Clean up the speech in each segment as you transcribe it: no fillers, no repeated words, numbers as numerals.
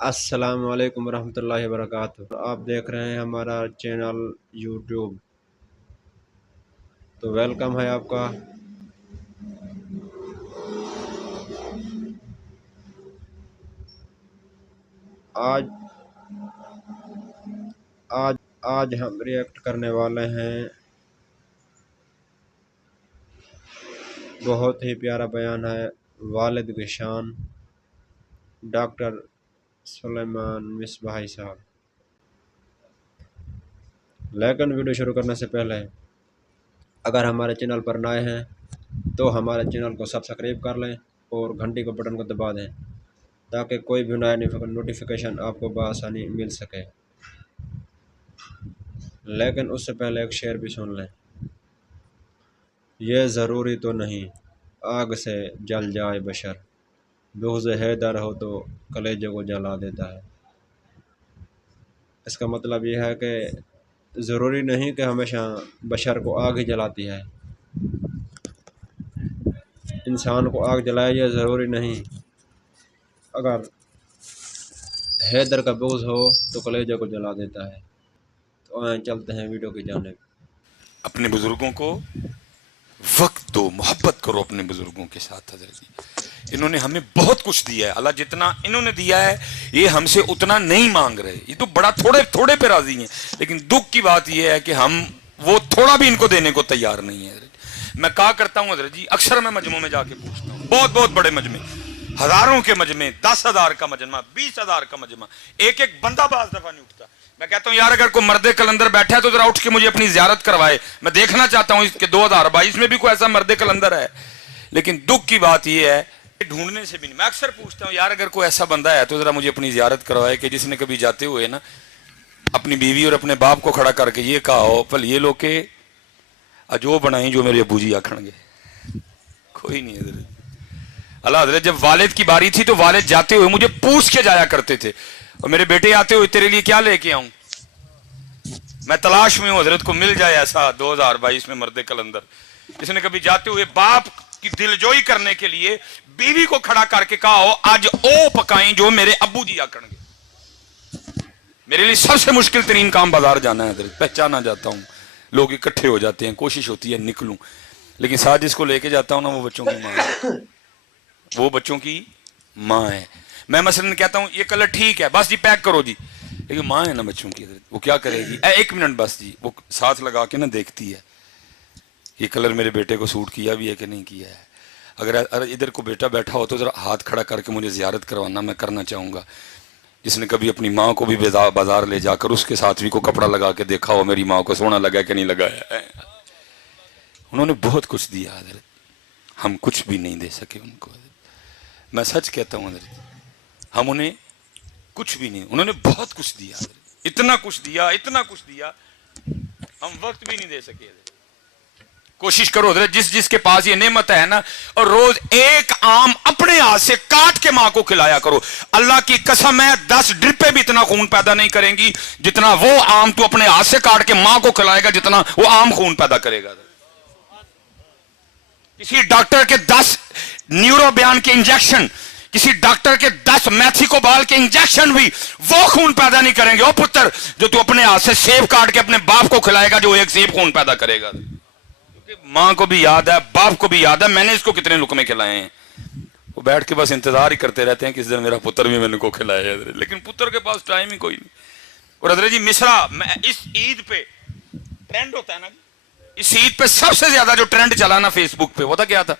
السلام علیکم ورحمۃ اللہ وبرکاتہ۔ آپ دیکھ رہے ہیں ہمارا چینل یوٹیوب، تو ویلکم ہے آپ کا۔ آج آج آج ہم ریئیکٹ کرنے والے ہیں، بہت ہی پیارا بیان ہے والد کی شان، ڈاکٹر سلیمان مصباحی صاحب۔ لیکن ویڈیو شروع کرنے سے پہلے اگر ہمارے چینل پر نئے ہیں تو ہمارے چینل کو سبسکرائب کر لیں اور گھنٹی کو بٹن کو دبا دیں تاکہ کوئی بھی نیا نوٹیفیکیشن آپ کو بآسانی مل سکے۔ لیکن اس سے پہلے ایک شعر بھی سن لیں۔ یہ ضروری تو نہیں آگ سے جل جائے بشر، بغض حیدر ہو تو کلیجے کو جلا دیتا ہے۔ اس کا مطلب یہ ہے کہ ضروری نہیں کہ ہمیشہ بشر کو آگ ہی جلاتی ہے، انسان کو آگ جلائے یہ ضروری نہیں۔ اگر حیدر کا بغض ہو تو کلیجے کو جلا دیتا ہے۔ تو آئیں چلتے ہیں ویڈیو کی جانب۔ اپنے بزرگوں کو وقت دو، محبت کرو اپنے بزرگوں کے ساتھ۔ حضرت جی انہوں نے ہمیں بہت کچھ دیا ہے، اللہ جتنا انہوں نے دیا ہے یہ ہم سے اتنا نہیں مانگ رہے، یہ تو بڑا تھوڑے پہ راضی ہیں، لیکن دکھ کی بات یہ ہے کہ ہم وہ تھوڑا بھی ان کو دینے کو تیار نہیں ہے۔ میں کہا کرتا ہوں حضرت جی، اکثر میں مجمعوں میں جا کے پوچھتا ہوں، بہت بڑے مجمع، ہزاروں کے مجمع، 10,000 کا مجمع، 20,000 کا مجمع، ایک بندہ بعض دفعہ نہیں اٹھتا۔ میں کہتا ہوں یار اگر کوئی مرد کلندر بیٹھا ہے تو ذرا اٹھ کے مجھے اپنی زیارت کروائے، میں دیکھنا چاہتا ہوں کہ 2022 میں بھی کوئی ایسا مرد کلندر ہے۔ لیکن دکھ کی بات یہ ہے ڈھونڈنے سے بھی نہیں۔ میں اکثر پوچھتا ہوں یار اگر کوئی ایسا بندہ ہے تو ذرا مجھے اپنی زیارت کروائے کہ جس نے کبھی جاتے ہوئے نا اپنی بیوی اور اپنے باپ کو کھڑا کر کے یہ کہا ہو پل یہ لوگ کہ اجو بنائیں جو میرے ابو جی آکھن گے۔ کوئی نہیں حضرت۔ اللہ حضرت جب والد کی باری تھی تو والد جاتے ہوئے مجھے پوچھ کے جایا کرتے تھے، اور میرے بیٹے آتے ہوئے تیرے لیے کیا لے کے آؤں؟ میں تلاش میں ہوں حضرت کو مل جائے ایسا 2022 میں مرد کلندر جس نے کبھی جاتے ہوئے باپ کی دلجوئی کرنے کے لیے بیوی کو کھڑا کر کے کہا ہو آج او پکائیں جو میرے ابو جی آکھن گے۔ میرے لیے سب سے مشکل ترین کام بازار جانا ہے حضرت، پہچانا جاتا ہوں، لوگ اکٹھے ہو جاتے ہیں، کوشش ہوتی ہے نکلوں، لیکن ساتھ جس کو لے کے جاتا ہوں نا وہ بچوں کی ماں ہے، وہ بچوں کی ماں ہے۔ میں مثلا کہتا ہوں یہ کلر ٹھیک ہے بس جی پیک کرو جی، لیکن ماں ہے نا بچوں کی حضرت، وہ کیا کرے گی؟ ایک منٹ بس جی، وہ ساتھ لگا کے نا دیکھتی ہے یہ کلر میرے بیٹے کو سوٹ کیا بھی ہے کہ نہیں کیا ہے۔ اگر ادھر کو بیٹا بیٹھا ہو تو ذرا ہاتھ کھڑا کر کے مجھے زیارت کروانا، میں کرنا چاہوں گا۔ جس نے کبھی اپنی ماں کو بھی بازار لے جا کر اس کے ساتھ بھی کو کپڑا لگا کے دیکھا ہو میری ماں کو سونا لگا کہ نہیں لگایا۔ انہوں نے بہت کچھ دیا حضرت، ہم کچھ بھی نہیں دے سکے ان کو حضرت، میں سچ کہتا ہوں حضرت، ہم انہیں کچھ بھی نہیں، انہوں نے بہت کچھ دیا حضرت، اتنا کچھ دیا ہم وقت بھی نہیں دے سکے حضرت۔ کوشش کرو حضرت جس کے پاس یہ نعمت ہے نا، اور روز ایک آم اپنے ہاتھ سے کاٹ کے ماں کو کھلایا کرو، اللہ کی قسم ہے 10 ڈرپیں بھی اتنا خون پیدا نہیں کریں گی جتنا وہ آم تو اپنے ہاتھ سے کاٹ کے ماں کو کھلائے گا، جتنا وہ آم خون پیدا کرے گا۔ کسی ڈاکٹر کے 10 نیورو بیان کے انجیکشن، کسی ڈاکٹر کے 10 میتھیکو بال کے انجیکشن بھی وہ خون پیدا نہیں کریں گے او پتر جو تو اپنے ہاتھ سے سیب کاٹ کے اپنے باپ کو کھلائے گا جو ایک سیب خون پیدا کرے گا۔ ماں کو بھی یاد ہے، باپ کو بھی یاد ہے میں نے اس کو کتنے لقمے کھلائے ہیں، وہ بیٹھ کے بس انتظار ہی کرتے رہتے ہیں کس دن میرا پتر بھی میں کو کھلائے ہے، لیکن پتر کے پاس ٹائم ہی کوئی نہیں۔ اور حضرت جی مصرع اس عید پہ ٹرینڈ ہوتا ہے نا، اس عید پہ سب سے زیادہ جو ٹرینڈ چلا نا فیس بک پہ وہ تھا کیا تھا؟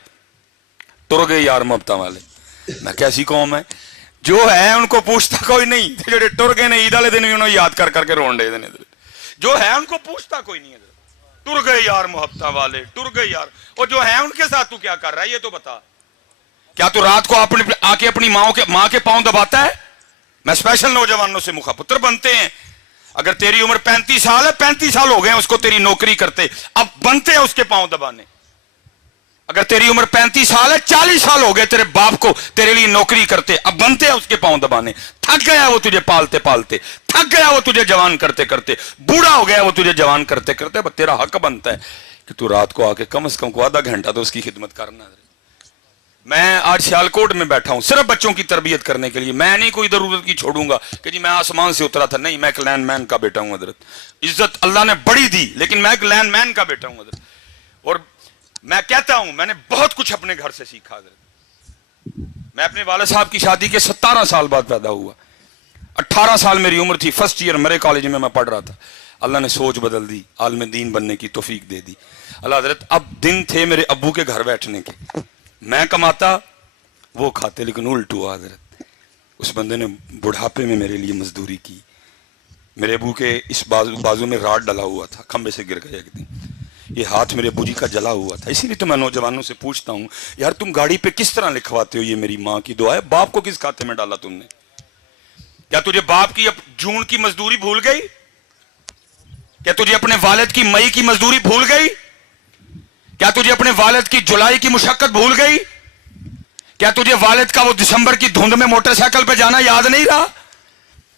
تر گئے یار محبتاں والے۔ میں کیسی قوم ہے جو ہے ان کو پوچھتا کوئی نہیں، جو ٹر گئے نا عید والے دن بھی انہوں یاد کر کے رون دے دینے، جو ہے ان کو پوچھتا کوئی نہیں ہے۔ ٹر گئے یار محبتاں والے، ٹر گئے یار، اور جو ہے ان کے ساتھ تو کیا کر رہا ہے یہ تو بتا۔ کیا تو رات کو آ کے اپنی ماں کے پاؤں دباتا ہے؟ میں اسپیشل نوجوانوں سے مخاطب بنتے ہیں، اگر تیری عمر 35 سال ہے، 35 سال ہو گئے ہیں اس کو تیری نوکری کرتے، اب بنتے ہیں اس کے پاؤں دبانے۔ اگر تیری عمر 35 سال ہے، 40 سال ہو گئے تیرے باپ کو تیرے لیے نوکری کرتے، اب بنتے ہیں اس کے پاؤں دبانے۔ تھک گیا وہ تجھے پالتے پالتے، تھک گیا وہ تجھے جوان کرتے کرتے، بوڑھا ہو گیا وہ تجھے جوان کرتے کرتے، بس تیرا حق بنتا ہے کہ تو رات کو آ کے کم از کم کو آدھا گھنٹہ تو اس کی خدمت کرنا۔ میں آج سیالکوٹ میں بیٹھا ہوں صرف بچوں کی تربیت کرنے کے لیے. میں نہیں کوئی ضرورت کی چھوڑوں گا کہ جی میں آسمان سے اترا تھا, نہیں, میں ایک لینڈ مین کا بیٹا ہوں حضرت. عزت اللہ نے بڑی دی لیکن میں ایک لینڈ مین کا بیٹا ہوں حضرت. اور میں کہتا ہوں میں نے بہت کچھ اپنے گھر سے سیکھا حضرت. میں اپنے والد صاحب کی شادی کے 17 سال بعد پیدا ہوا. 18 سال میری عمر تھی, فرسٹ ایئر میرے کالج میں پڑھ رہا تھا. اللہ نے سوچ بدل دی, عالم دین بننے کی توفیق دے دی. اللہ حضرت اب دن تھے میرے ابو کے گھر بیٹھنے کے, میں کماتا وہ کھاتے, لیکن الٹ ہوا حضرت. اس بندے نے بڑھاپے میں میرے لیے مزدوری کی. میرے ابو کے اس بازو میں راڈ ڈلا ہوا تھا, کھمبے سے گر گیا ایک دن. یہ ہاتھ میرے ابو جی کا جلا ہوا تھا. اسی لیے تو میں نوجوانوں سے پوچھتا ہوں یار تم گاڑی پہ کس طرح لکھواتے ہو یہ میری ماں کی دعا ہے, باپ کو کس کھاتے میں ڈالا تم نے؟ کیا تجھے باپ کی جون کی مزدوری بھول گئی؟ کیا تجھے اپنے والد کی مئی کی مزدوری بھول گئی؟ کیا تجھے اپنے والد کی جولائی کی مشقت بھول گئی؟ کیا تجھے والد کا وہ دسمبر کی دھند میں موٹر سائیکل پہ جانا یاد نہیں رہا؟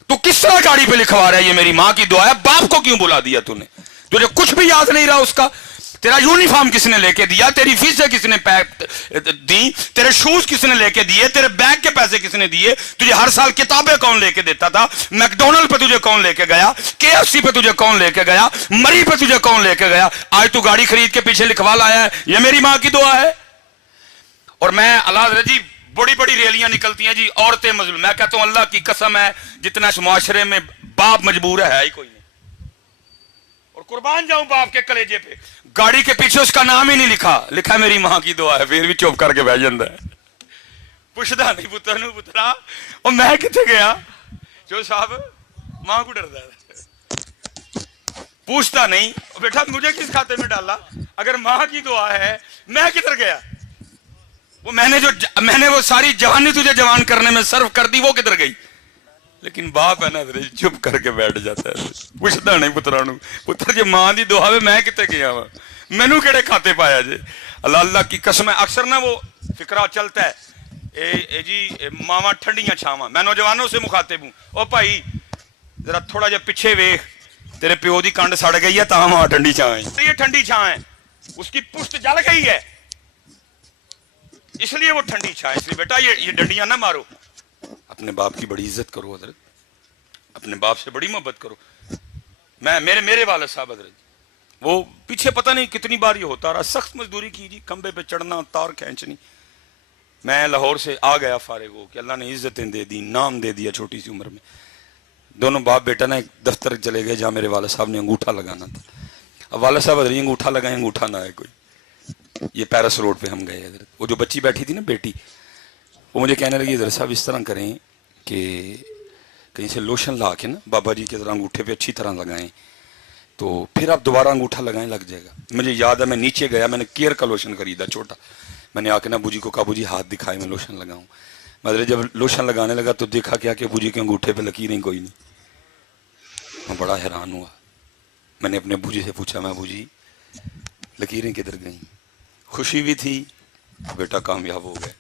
تو کس طرح گاڑی پہ لکھوا رہا ہے یہ میری ماں کی دعا ہے, باپ کو کیوں بلا دیا تو نے؟ تجھے کچھ بھی یاد نہیں رہا اس کا؟ تیرا یونیفارم کس نے لے کے دیا, تیری فیسیں کس نے دی, تیرے شوز کس نے لے کے دیے, تیرے بیگ کے پیسے کس نے دیے, تجھے ہر سال کتابیں کون لے کے دیتا تھا, میک ڈونلڈ پہ تجھے کون لے کے گیا, KFC پہ تجھے کون لے کے گیا, مری پہ تجھے کون لے کے گیا؟ آج تو گاڑی خرید کے پیچھے لکھوا لایا ہے یہ میری ماں کی دعا ہے. اور میں اللہ حضرت جی بڑی بڑی ریلیاں نکلتی ہیں جی عورتیں مظلوم, میں کہتا ہوں اللہ کی قسم ہے جتنا اس معاشرے میں باپ مجبور ہے ہی کوئی نہیں. اور قربان جاؤں باپ کے کلیجے پہ, گاڑی کے پیچھے اس کا نام ہی نہیں لکھا میری ماں کی دعا ہے, پھر بھی چپ کر کے بیٹھ جاتا ہے. پوچھتا نہیں پتر نو پترا اور میں کتنے گیا جو صاحب ماں کو ڈرتا ہے, پوچھتا نہیں بیٹا مجھے کس کھاتے میں ڈالا, اگر ماں کی دعا ہے میں کدھر گیا؟ وہ میں نے وہ ساری جوانی تجھے جوان کرنے میں صرف کر دی, وہ کدھر گئی؟ لیکن باپ ہے نا چپ کر کے بیٹھ جاتا ہے, پوچھتا نہیں پترا نو پتر جی ماں دی دعا میں کتے گیا وا, مینو کہڑے کھاتے پایا جے؟ اللہ کی قسم ہے. اکثر نا وہ فکرہ چلتا ہے اے جی ماواں ٹھنڈیاں چھاواں. میں نوجوانوں سے مخاطب ہوں, او بھائی ذرا تھوڑا جا پیچھے ویکھ, تیرے پیو دی کنڈ سڑ گئی ہے تاں ماں ٹھنڈی چھاں ہے. یہ ٹھنڈی چھاں ہے, اس کی پشت جل گئی ہے اس لیے وہ ٹھنڈی چھاں ہے. اس لیے بیٹا یہ ڈنڈیاں نہ مارو, اپنے باپ کی بڑی عزت کرو حضرت, اپنے باپ سے بڑی محبت کرو. میرے والد صاحب حضرت وہ پیچھے پتہ نہیں کتنی بار یہ ہوتا رہا, سخت مزدوری کی جی, کھمبے پہ چڑھنا, تار کھینچنی. میں لاہور سے آ گیا فارغ ہو کہ اللہ نے عزتیں دے دی, نام دے دیا چھوٹی سی عمر میں. دونوں باپ بیٹا نا ایک دفتر چلے گئے جہاں میرے والد صاحب نے انگوٹھا لگانا تھا. اب والد صاحب حضرت انگوٹھا لگائیں, انگوٹھا نہ آئے کوئی. یہ پیرس روڈ پہ ہم گئے حضرت, وہ جو بچی بیٹھی تھی نا بیٹی, وہ مجھے کہنے لگی حضرت صاحب اس طرح کریں کہ کہیں سے لوشن لا کے نا بابا جی کے ذرا انگوٹھے پہ اچھی طرح لگائیں, تو پھر آپ دوبارہ انگوٹھا لگائیں لگ جائے گا. مجھے یاد ہے میں نیچے گیا, میں نے کیئر کا لوشن خریدا چھوٹا, میں نے آ کے نا ابو جی کو کہا ابو جی ہاتھ دکھائے میں لوشن لگاؤں. میں جب لوشن لگانے لگا تو دیکھا کیا کہ ابو جی کے انگوٹھے پہ لکیریں کوئی نہیں. میں بڑا حیران ہوا, میں نے اپنے ابو جی سے پوچھا میں ابو جی لکیریں کدھر گئیں؟ خوشی بھی تھی بیٹا کامیاب ہو گئے,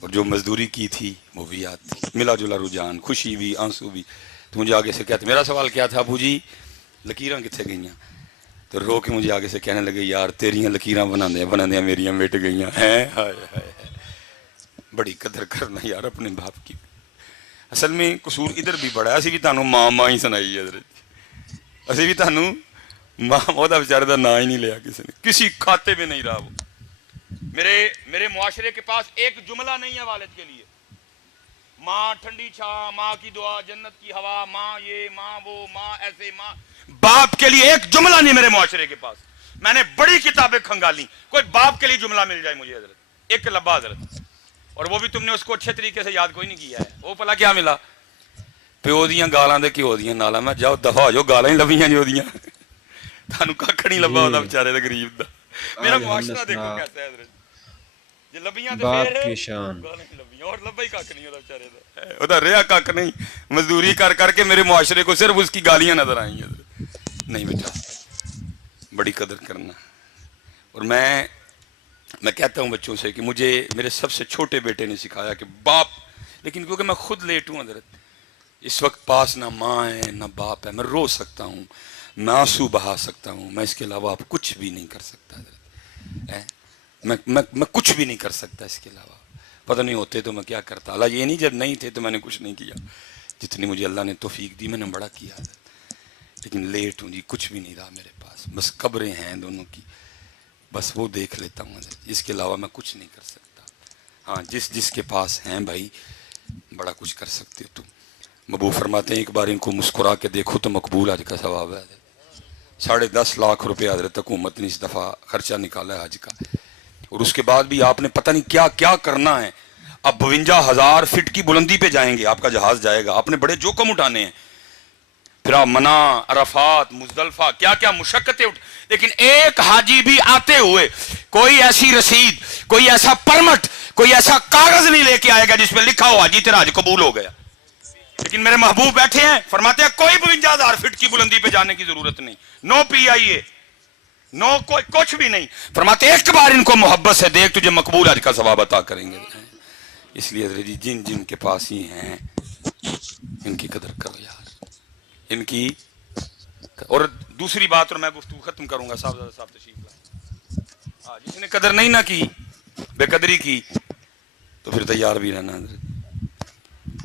اور جو مزدوری کی تھی وہ بھی یاد تھی, ملا جلا رجحان, خوشی بھی آنسو بھی. تو مجھے آگے سے کہتے, میرا سوال کیا تھا ابو جی لکیراں کتنے گئیاں؟ تو رو کے مجھے آگے سے کہنے لگے یار تیریاں لکیراں بنا میریاں مٹ گئیاں ہیں. ہائے ہائے بڑی قدر کرنا یار اپنے باپ کی. اصل میں قصور ادھر بھی بڑا ہے, اسی بھی تانوں ماں ہی سنائی حضرت, اسی بھی تانوں ماں وہ بیچارے دا نا ہی نہیں لیا کسی نے, کسی کھاتے میں نہیں رہا. وہ میرے معاشرے کے پاس ایک جملہ نہیں ہے والد کے لیے, ماں ٹھنڈی چھاں, ماں کی دعا, جنت کی ہوا, ماں یہ ماں وہ, ماں ایسے, ماں. باپ کے لیے ایک جملہ نہیں میرے معاشرے کے پاس. میں نے بڑی کتابیں کھنگالی, کوئی باپ کے لیے جملہ مل جائے مجھے حضرت, ایک لبا حضرت, اور وہ بھی تم نے اس کو اچھے طریقے سے یاد کوئی نہیں کیا ہے. وہ پلا کیا ملا, پیو دیاں گالاں دے کیو دیاں نالاں. میں جاؤ دفع ہو جاؤ, گالاں ہی لبیاں جو دیاں, تھانوں ککھ نہیں لبا ہوتا بیچارے دا غریب دا. میرا معاشرہ دیکھو کیسا ہے حضرت, جی لبیاں تے باپ کی شان, گالاں ہی لبیاں, اور لبا ہی ککھ نہیں ہوتا بیچارے دا, اودا رہیا ککھ نہیں. مزدوری کر کر کے میرے معاشرے کو صرف اس کی گالیاں نظر آئیں حضرت. نہیں بیٹا بڑی قدر کرنا. اور میں کہتا ہوں بچوں سے کہ مجھے میرے سب سے چھوٹے بیٹے نے سکھایا کہ باپ, لیکن کیونکہ میں خود لیٹ ہوں حضرت, اس وقت پاس نہ ماں ہے نہ باپ ہے, میں رو سکتا ہوں, میں آنسو بہا سکتا ہوں, میں اس کے علاوہ آپ کچھ بھی نہیں کر سکتا حضرت. میں کچھ بھی نہیں کر سکتا اس کے علاوہ. پتہ نہیں ہوتے تو میں کیا کرتا. اللہ یہ نہیں جب نہیں تھے تو میں نے کچھ نہیں کیا, جتنی مجھے اللہ نے توفیق دی میں نے بڑا کیا, لیکن لیٹ ہوں جی, کچھ بھی نہیں رہا میرے پاس, بس قبریں ہیں دونوں کی, بس وہ دیکھ لیتا ہوں, اس کے علاوہ میں کچھ نہیں کر سکتا. ہاں جس کے پاس ہیں بھائی بڑا کچھ کر سکتے ہو تم. مبو فرماتے ہیں ایک بار ان کو مسکرا کے دیکھو تو مقبول حج کا ثواب ہے. 10.5 لاکھ روپے حضرت حکومت نے اس دفعہ خرچہ نکالا ہے حج کا, اور اس کے بعد بھی آپ نے پتہ نہیں کیا کیا کرنا ہے. اب 52,000 فٹ کی بلندی پہ جائیں گے, آپ کا جہاز جائے گا, آپ نے بڑے جوکم اٹھانے ہیں, پھر آپ منع, عرفات, مزدلفہ, کیا کیا مشقتیں لیکن ایک حاجی بھی آتے ہوئے کوئی ایسی رسید, کوئی ایسا پرمٹ, کوئی ایسا کاغذ نہیں لے کے آئے گا جس میں لکھا ہو حاجی تیرا حج قبول ہو گیا. لیکن میرے محبوب بیٹھے ہیں, فرماتے ہیں کوئی 52,000 فٹ کی بلندی پہ جانے کی ضرورت نہیں, نو PIA, نو کوئی کچھ بھی نہیں. فرماتے ایک بار ان کو محبت سے دیکھ تجھے مقبول حج کا ثواب عطا کریں گے. اس لیے حضرت جی جن کے پاس ہی ہیں ان کی قدر کرو یار, ان کی. اور دوسری بات, اور میں گفتگو ختم کروں گا, صاحب تشریف لائیں. جس نے قدر نہیں نہ کی, بے قدری کی, تو پھر تیار بھی رہنا.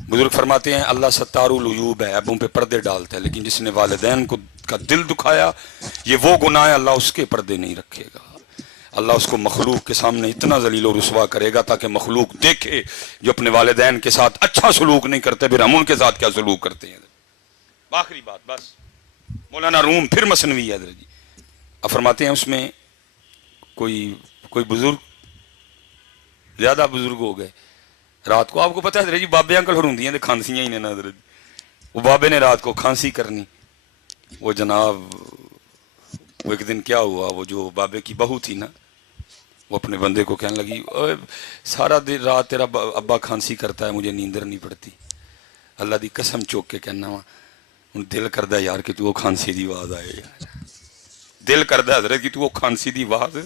بزرگ فرماتے ہیں اللہ ستار العیوب ہے, عیبوں پہ پردے ڈالتا ہے, لیکن جس نے والدین کا دل دکھایا یہ وہ گناہ ہے, اللہ اس کے پردے نہیں رکھے گا. اللہ اس کو مخلوق کے سامنے اتنا ذلیل و رسوا کرے گا تاکہ مخلوق دیکھے جو اپنے والدین کے ساتھ اچھا سلوک نہیں کرتے پھر ہم ان کے ساتھ کیا سلوک کرتے ہیں. آخری بات بس, مولانا روم پھر مثنوی ہے حضرت جی. اب فرماتے ہیں اس میں کوئی بزرگ, زیادہ بزرگ ہو گئے رات کو, آپ کو پتہ ہے حضرت جی بابے انکل ہروندیاں تے کھانسیاں ہی نے نا حضرت, وہ بابے نے رات کو کھانسی کرنی. وہ جناب وہ ایک دن کیا ہوا, وہ جو بابے کی بہو تھی نا وہ اپنے بندے کو کہنے لگی سارا دن رات تیرا ابا کھانسی کرتا ہے, مجھے نیندر نہیں پڑتی. اللہ دی قسم چوک کے کہنا وا, ہوں دل کردہ یار کہ تو وہ کھانسی دی آواز آئے یار, دل کردہ حضرت کہ تو وہ کھانسی دی آواز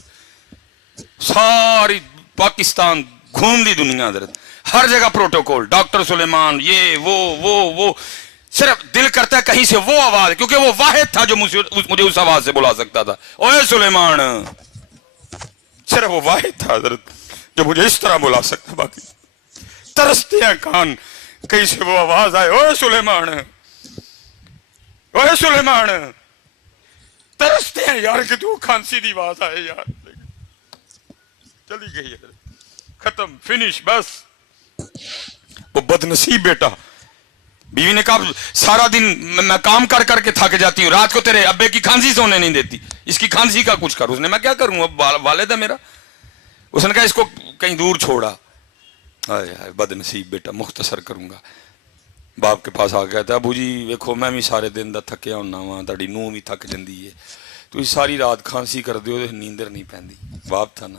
ساری پاکستان گھوم دی دنیا حضرت, ہر جگہ پروٹوکول, ڈاکٹر سلیمان, یہ وہ صرف دل کرتا ہے کہیں سے وہ آواز, کیونکہ وہ واحد تھا جو مجھے اس آواز سے بلا سکتا تھا. اوے سلیمان, صرف وہ واحد تھا حضرت جو مجھے اس طرح بلا سکتا. باقی ترستے ہیں کان کہیں سے وہ آواز آئے, اوے سلیمان, اوے سلیمان, ترستے ہیں یار کہ تو کھانسی دی آواز آئے یار. چلی گئی ہے, ختم, فنش, بس. وہ بدنصیب بیٹا, بیوی نے کہا سارا دن میں کام کر کے تھک جاتی ہوں, رات کو تیرے ابے کی کھانسی سونے نہیں دیتی, اس کی کھانسی کا کچھ کر. اس نے, میں کیا کروں, اب والد ہے میرا. اس نے کہا اس کو کہیں دور چھوڑا. بدنصیب بیٹا, مختصر کروں گا. باپ کے پاس آ گیا تھا, ابو جی ویکھو میں بھی سارے دن دا تھکیا ہونا وا, تہاڈی نوح بھی تھک جندی ہے, تو ساری رات کھانسی کر دیو تے نیندر نہیں پیندی. باپ تھا نا.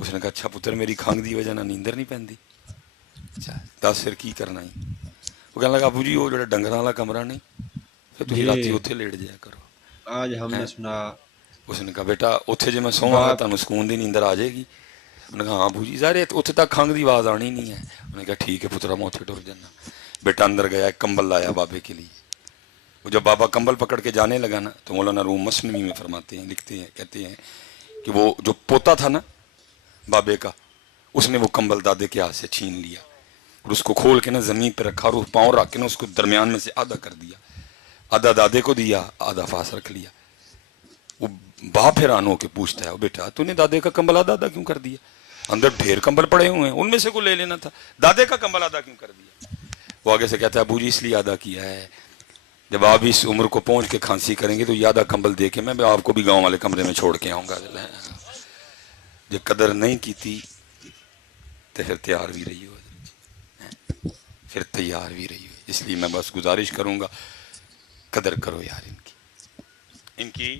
اس نے کہا اچھا پتر میری کھانگ دی وجہ نہ نیندر نہیں پیندی, اچھا دس پھر کی کرنا ہی. وہ کہنے لگا ابو جی وہ جڑا ڈنگراں والا کمرہ نہیں, پھر تسی راتی اوتھے لیٹ جایا کرو. آج ہم نے سنا. اس نے کہا بیٹا اوتھے جے میں سوواں گا تانوں سکون دی نیندر آ جائے گی. انہوں نے کہا ہاں ابو جی ظاہر ہے اوتھے تک کھانگ دی آواز آنی نہیں ہے. انہوں نے کہا ٹھیک ہے پترا میں اوتھے ٹر جانا. بیٹا اندر گیا, ایک کمبل لایا بابے کے لیے. وہ جب بابا کمبل پکڑ کے جانے لگا نا تو مولانا روم مثنوی میں فرماتے ہیں, لکھتے ہیں, کہتے ہیں کہ وہ جو پوتا تھا نا بابے کا, اس نے وہ کمبل دادے کے ہاتھ سے چھین لیا اور اس کو کھول کے نا زمین پہ رکھا اور پاؤں رکھ کے نا اس کو درمیان میں سے آدھا کر دیا, آدھا دادے کو دیا, آدھا پاس رکھ لیا. وہ باپ حیران ہو کے پوچھتا ہے بیٹا تو نے دادے کا کمبل آدھا کیوں کر دیا, اندر ڈھیر کمبل پڑے ہوئے ہیں, ان میں سے کو لے لینا تھا, دادے کا کمبل آدھا کیوں کر دیا. وہ آگے سے کہتا ہے ابو جی اس لیے آدھا کیا ہے, جب آپ اس عمر کو پہنچ کے کھانسی کریں گے تو یہ آدھا کمبل دے کے میں آپ کو بھی گاؤں والے کمرے میں چھوڑ کے آؤں گا. جب قدر نہیں کی تھی تو پھر تیار بھی رہی ہو, پھر تیار بھی رہی ہو. اس لیے میں بس گزارش کروں گا قدر کرو یار ان کی.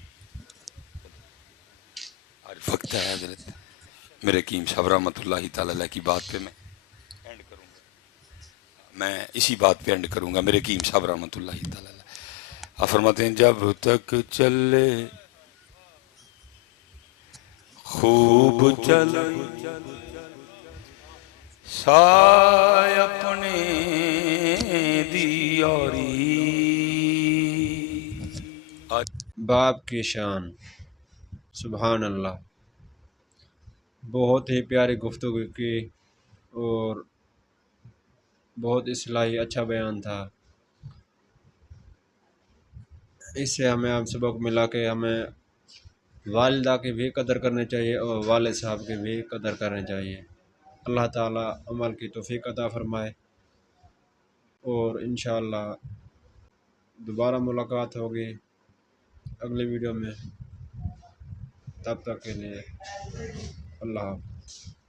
وقت ہے حضرت میرے حکیم صاحب رحمۃ اللہ تعالی علیہ کی بات پہ میں اینڈ کروں گا, میں اسی بات پہ اینڈ کروں گا. میرے حکیم صاحب رحمۃ اللہ تعالی علیہ آپ فرماتے ہیں جب تک چلے خوب چلے سائے اپنے دیاری. باپ کی شان, سبحان اللہ. بہت ہی پیاری گفتگو کی اور بہت اصلاحی اچھا بیان تھا۔ اس سے ہمیں اب سبق ملا کہ ہمیں والدہ کی بھی قدر کرنی چاہیے اور والد صاحب کی بھی قدر کرنی چاہیے۔ اللہ تعالیٰ عمل کی توفیق عطا فرمائے، اور انشاءاللہ دوبارہ ملاقات ہوگی اگلی ویڈیو میں۔ تب تک کے لیے اللہ حافظ۔